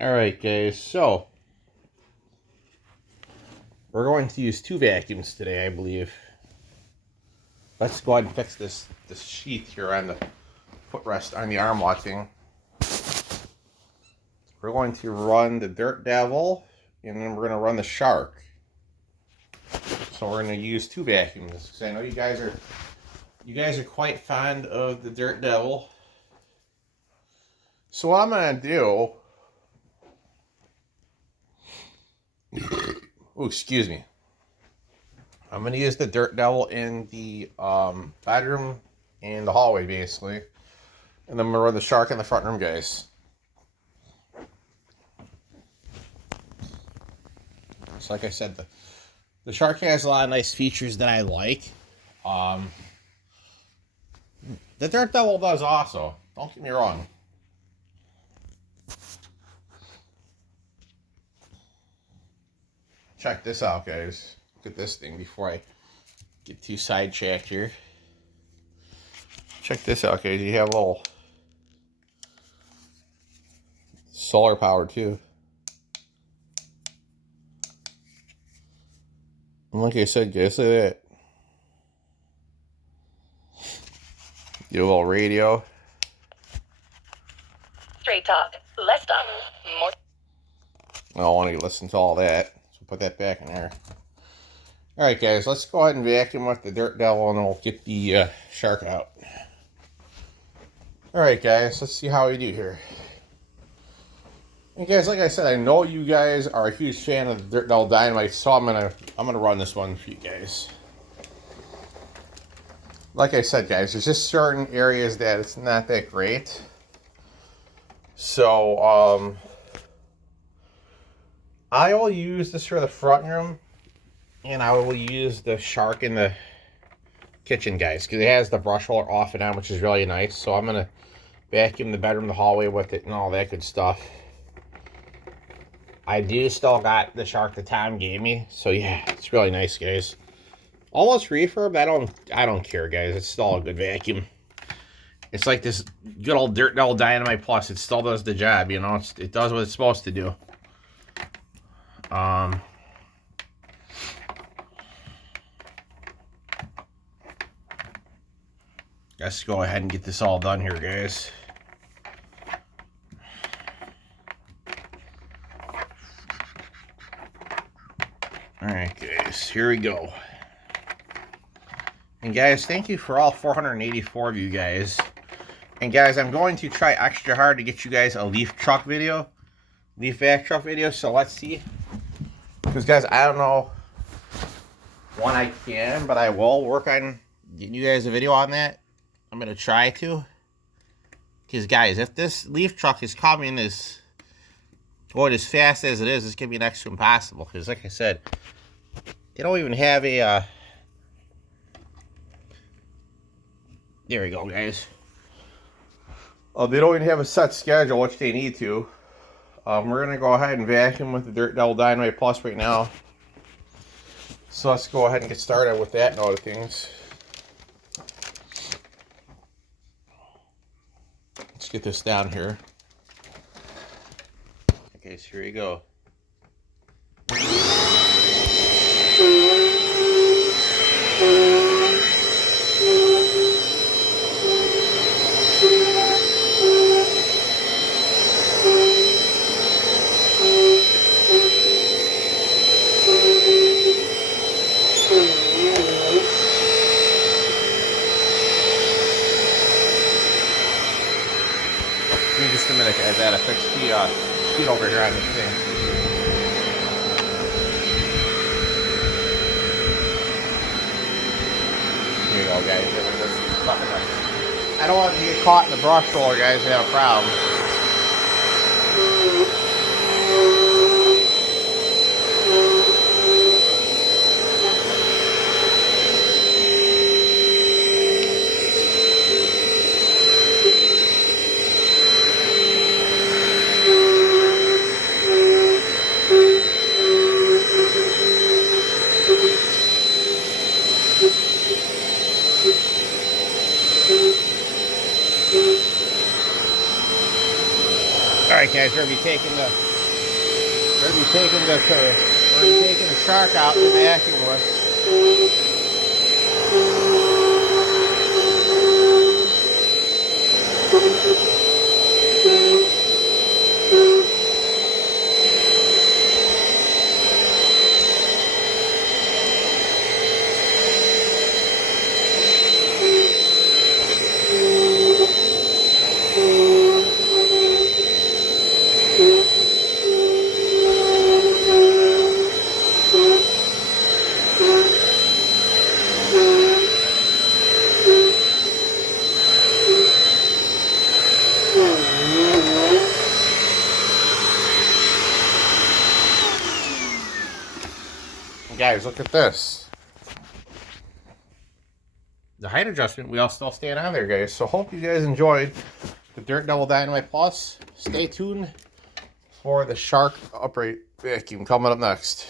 Alright guys, so we're going to use 2 vacuums today, I believe. Let's go ahead and fix this sheath here on the footrest on the arm lock thing. We're going to run the Dirt Devil, and then we're going to run the Shark. So we're going to use 2 vacuums, because I know you guys are quite fond of the Dirt Devil. So what I'm going to do... Oh, excuse me. I'm going to use the Dirt Devil in the bedroom and the hallway, basically. And then I'm going to run the Shark in the front room, guys. So like I said, the Shark has a lot of nice features that I like. The Dirt Devil does also. Don't get me wrong. Check this out, guys. Look at this thing before I get too sidetracked here. Check this out, guys. You have a little solar power, too. And like I said, guys, look at that. You have a little radio. Straight talk, less talk, more. I don't want to listen to all that, so put that back in there. Alright guys, let's go ahead and vacuum with the Dirt Devil and then we'll get the Shark out. Alright guys, let's see how we do here. And guys, like I said, I know you guys are a huge fan of the Dirt Devil Dynamite, so I'm gonna run this one for you guys. Like I said, guys, there's just certain areas that it's not that great. So, I will use this for the front room, and I will use the Shark in the kitchen, guys, because it has the brush roller off and on, which is really nice. So I'm going to vacuum the bedroom, the hallway with it, and all that good stuff. I do still got the Shark that Tom gave me, so yeah, it's really nice, guys. All this refurb, I don't care, guys. It's still a good vacuum. It's like this good old Dirt Devil Dynamite Plus. It still does the job, you know. It does what it's supposed to do. Let's go ahead and get this all done here, guys. Alright, guys, here we go. And guys, thank you for all 484 of you guys. And guys, I'm going to try extra hard to get you guys a leaf truck video. Leaf vac truck video, so let's see. Because guys, I don't know when I can, but I will work on getting you guys a video on that. I'm going to try to. Because guys, if this leaf truck is coming going as fast as it is, it's going to be next to impossible. Because like I said, they don't even have a... There we go, guys. They don't even have a set schedule, which they need to. We're going to go ahead and vacuum with the Dirt Devil Dynamite Plus right now. So let's go ahead and get started with that and other things. Let's get this down here. Okay, so here you go. Give me just a minute, guys. I gotta fix the sheet over here on this thing. Here you go, guys. I don't want to get caught in the brush roller, guys, and have a problem. Alright guys, we're gonna be taking the shark out to vacuum with. Guys, look at this. The height adjustment wheel still staying on there, guys. So hope you guys enjoyed the Dirt Double Dynamite Plus. Stay tuned for the Shark upright vacuum coming up next.